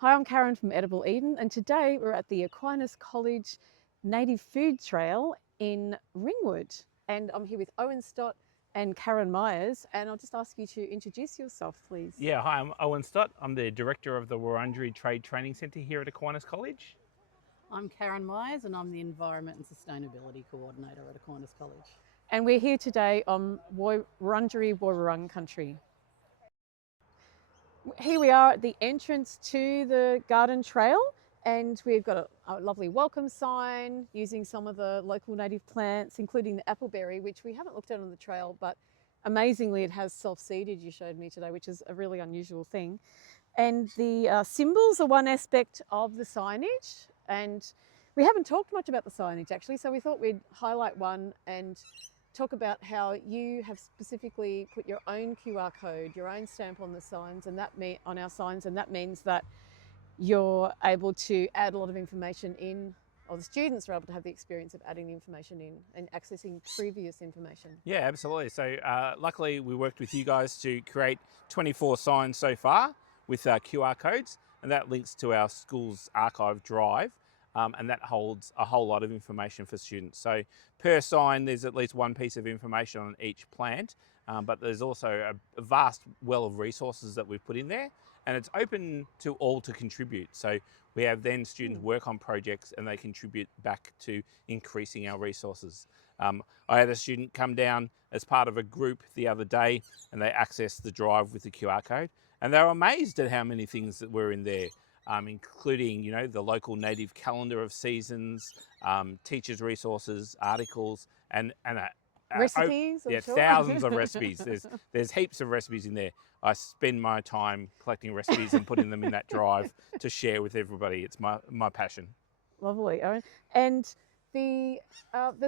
Hi, I'm Karyn from Edible Eden, and today we're at the Aquinas College Native Food Trail in Ringwood. And I'm here with Owen Stott and Karyn Myers, and I'll just ask you to introduce yourself, please. Yeah, hi, I'm Owen Stott. I'm the Director of the Wurundjeri Trade Training Centre here at Aquinas College. I'm Karyn Myers and I'm the Environment and Sustainability Coordinator at Aquinas College. And we're here today on Wurundjeri Woi-wurrung country. Here we are at the entrance to the garden trail, and we've got a lovely welcome sign using some of the local native plants, including the appleberry, which we haven't looked at on the trail, but amazingly it has self-seeded, you showed me today, which is a really unusual thing. And the symbols are one aspect of the signage, and we haven't talked much about the signage actually, so we thought we'd highlight one and talk about how you have specifically put your own QR code, your own stamp on the signs, and on our signs, and that means that you're able to add a lot of information in, or the students are able to have the experience of adding the information in and accessing previous information. Yeah, absolutely. So luckily we worked with you guys to create 24 signs so far with QR codes, and that links to our school's archive drive. And that holds a whole lot of information for students. So per sign, there's at least one piece of information on each plant, but there's also a vast well of resources that we've put in there, and it's open to all to contribute. So we have then students work on projects and they contribute back to increasing our resources. I had a student come down as part of a group the other day, and they accessed the drive with the QR code, and they were amazed at how many things that were in there. Including, the local native calendar of seasons, teachers' resources, articles, and Recipes, I'm sure. thousands of recipes. There's heaps of recipes in there. I spend my time collecting recipes and putting them in that drive to share with everybody. It's my passion. Lovely, Owen. And the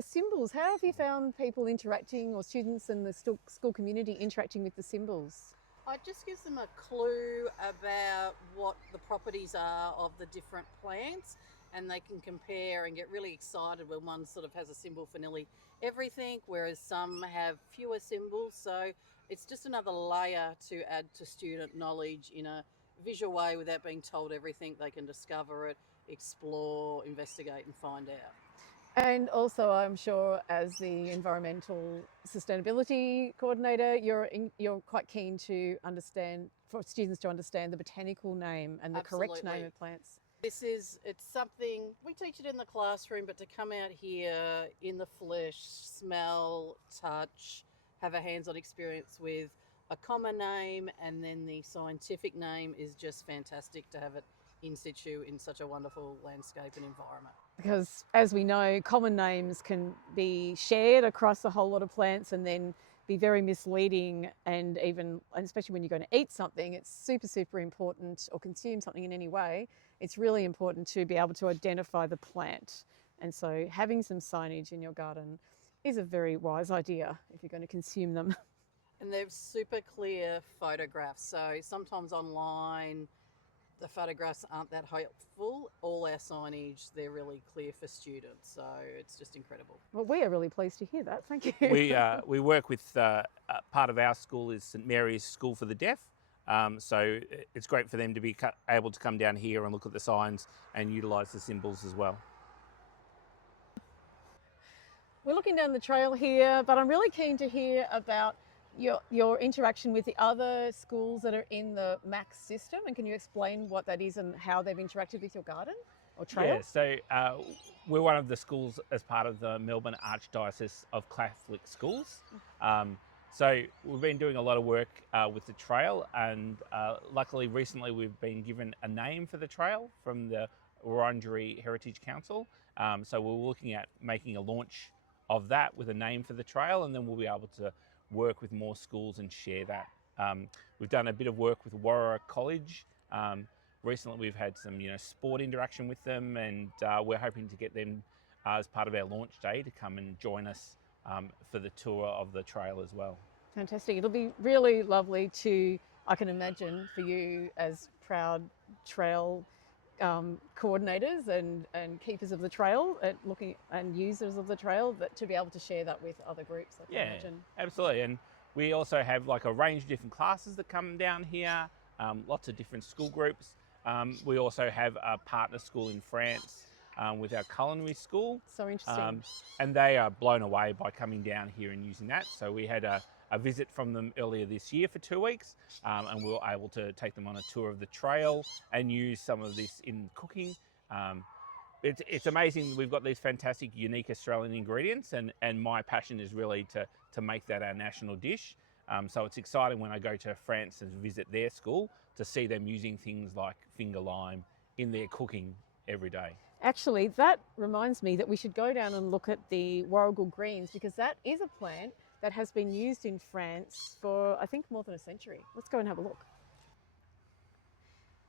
symbols, how have you found people interacting, or students and the school community interacting with the symbols? It just gives them a clue about what the properties are of the different plants, and they can compare and get really excited when one sort of has a symbol for nearly everything, whereas some have fewer symbols. So it's just another layer to add to student knowledge in a visual way without being told everything. They can discover it, explore, investigate and find out. And also, I'm sure as the environmental sustainability coordinator, you're quite keen to understand, for students to understand the botanical name and the correct name of plants. It's something, we teach it in the classroom, but to come out here in the flesh, smell, touch, have a hands-on experience with a common name and then the scientific name is just fantastic to have it in situ in such a wonderful landscape and environment. Because as we know, common names can be shared across a whole lot of plants and then be very misleading, and especially when you're going to eat something, it's super important, or consume something in any way, it's really important to be able to identify the plant. And so having some signage in your garden is a very wise idea if you're going to consume them. And they're super clear photographs, so sometimes online the photographs aren't that helpful. All our signage, they're really clear for students, so it's just incredible. Well, we are really pleased to hear that. Thank you. We work with part of our school is St Mary's School for the Deaf, so it's great for them to be able to come down here and look at the signs and utilise the symbols as well. We're looking down the trail here, but I'm really keen to hear about your interaction with the other schools that are in the MAX system, and can you explain what that is and how they've interacted with your garden or trail? Yeah, so we're one of the schools as part of the Melbourne Archdiocese of Catholic Schools. So we've been doing a lot of work with the trail, and luckily recently we've been given a name for the trail from the Wurundjeri Heritage Council. So we're looking at making a launch of that with a name for the trail, and then we'll be able to work with more schools and share that. We've done a bit of work with Wurundjeri College. Recently we've had some sport interaction with them, and we're hoping to get them as part of our launch day to come and join us for the tour of the trail as well. Fantastic. It'll be really lovely to, I can imagine, for you as proud trail coordinators and keepers of the trail, and users of the trail, to be able to share that with other groups, I can imagine. Absolutely. And we also have like a range of different classes that come down here, lots of different school groups, We also have a partner school in France with our culinary school. So interesting. And they are blown away by coming down here and using that. So we had a visit from them earlier this year for 2 weeks, and we were able to take them on a tour of the trail and use some of this in cooking. It's amazing. We've got these fantastic, unique Australian ingredients, and my passion is really to make that our national dish. So it's exciting when I go to France and visit their school to see them using things like finger lime in their cooking every day. Actually, that reminds me that we should go down and look at the warrigal greens, because that is a plant that has been used in France for, I think, more than a century. Let's go and have a look.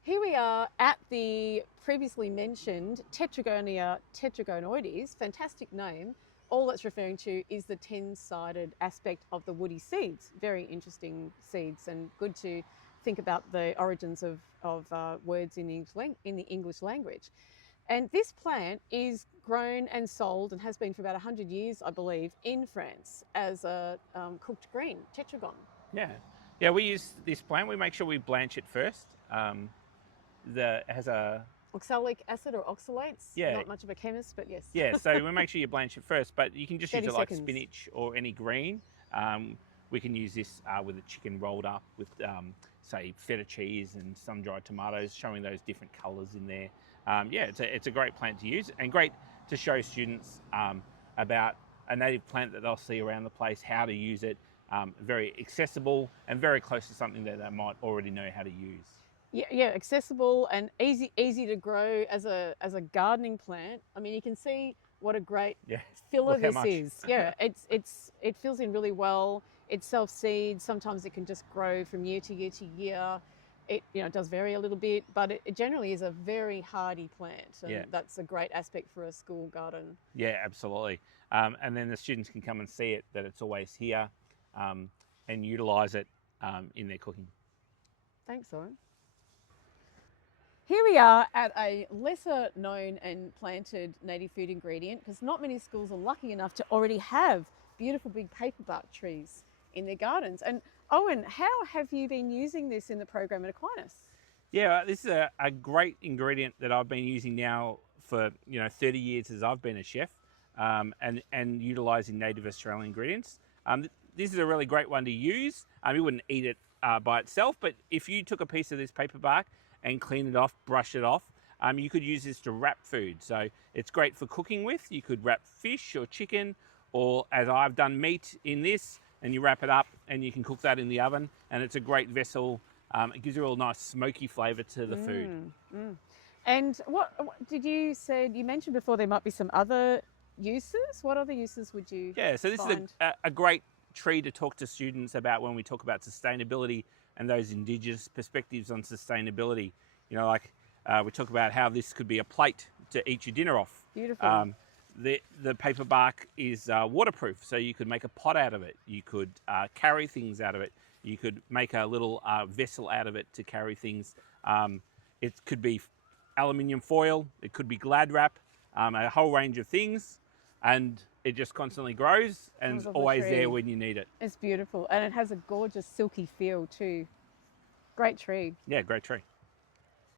Here we are at the previously mentioned Tetragonia tetragonoides, fantastic name. All that's referring to is the 10-sided aspect of the woody seeds. Very interesting seeds, and good to think about the origins of words in the English language. And this plant is grown and sold, and has been for about 100 years, I believe, in France as a cooked green, tetragon. Yeah, we use this plant. We make sure we blanch it first. It has a Oxalic acid or oxalates? Yeah. Not much of a chemist, but yes. Yeah, so we make sure you blanch it first, but you can just use 30 it like seconds. spinach or any green. We can use this with a chicken rolled up with, say, feta cheese and sun-dried tomatoes, showing those different colours in there. Yeah, it's a great plant to use, and great to show students about a native plant that they'll see around the place, how to use it. Very accessible and very close to something that they might already know how to use. Yeah, accessible and easy to grow as a gardening plant. I mean, you can see what a great filler Look how this much. is. Yeah, it fills in really well. It self-seeds. Sometimes it can just grow from year to year to year. It does vary a little bit, but it generally is a very hardy plant, and that's a great aspect for a school garden. Yeah, absolutely. And then the students can come and see it, that it's always here, and utilise it in their cooking. Thanks, Owen. Here we are at a lesser known and planted native food ingredient, because not many schools are lucky enough to already have beautiful big paperbark trees in their gardens. And Owen, how have you been using this in the program at Aquinas? Yeah, this is a great ingredient that I've been using now for 30 years as I've been a chef, and utilising native Australian ingredients. This is a really great one to use. You wouldn't eat it by itself, but if you took a piece of this paperbark and clean it off, brush it off, you could use this to wrap food. So it's great for cooking with. You could wrap fish or chicken, or as I've done, meat in this, and you wrap it up and you can cook that in the oven, and it's a great vessel. It gives you a real nice smoky flavour to the food. And what did you say? You mentioned before there might be some other uses. What other uses would you So this find? is a great tree to talk to students about when we talk about sustainability and those Indigenous perspectives on sustainability. We talk about how this could be a plate to eat your dinner off. Beautiful. The paper bark is waterproof, so you could make a pot out of it. You could carry things out of it. You could make a little vessel out of it to carry things. It could be aluminium foil. It could be Glad wrap. A whole range of things, and it just constantly grows and is always there when you need it. It's beautiful, and it has a gorgeous silky feel too. Great tree. Yeah, great tree.